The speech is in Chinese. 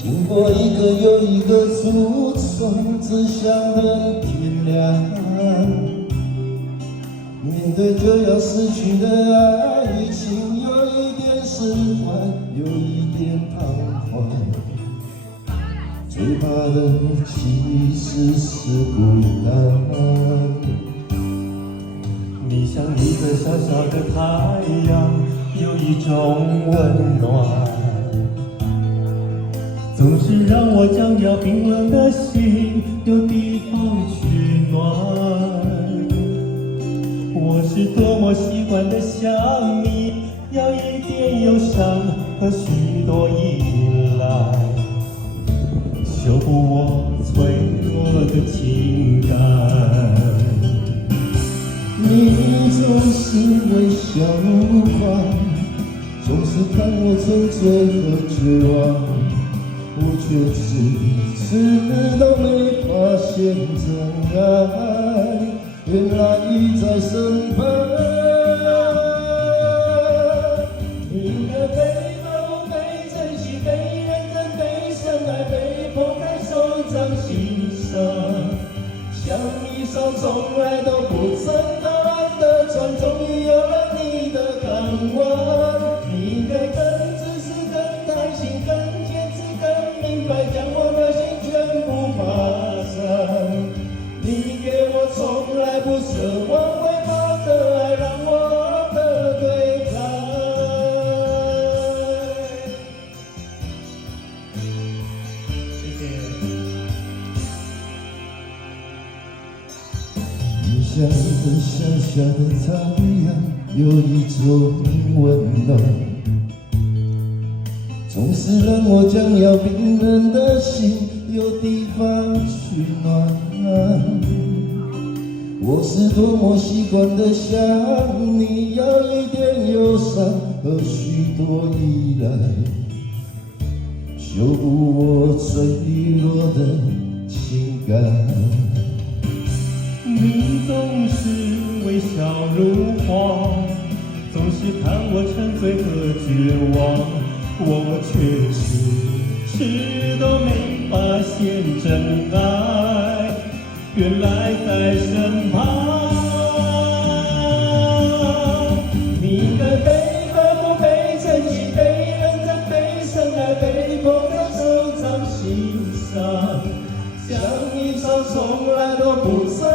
经过一个又一个诉讼，只想等天亮。面对就要失去的爱情，有一点释怀，有一点彷徨。最怕的其实是孤单。你像一个小小的太阳，有一种温暖。总是让我将要冰冷的心有地方取暖。我是多么习惯的想你，要一点忧伤和许多依赖，修补我脆弱的情感。你总是微笑如花，总是看我从最后绝望。我却迟迟都没发现真爱，原来已在身旁。你的背后被珍惜，被认真，被深爱，被捧在手掌心上。像一艘从来都不曾到岸的船，终于有了你的港湾。你应该更自私，更贪心，更坚持，更明白，将我的心全部爬上。你给我从来不奢望回报的爱，让我的对抗。谢谢。你像一个小小的太阳，有一种温暖，总是让我将要冰冷的心有地方取暖。我是多么习惯的想你，要一点忧伤和许多依赖，修补我脆弱的情感。你总是微笑如花，总是看我沉醉和绝望，我却迟迟都没发现真爱，原来在身旁。你的背后被珍惜，被认真，被深爱，被捧在手掌心上，像一艘从来都不曾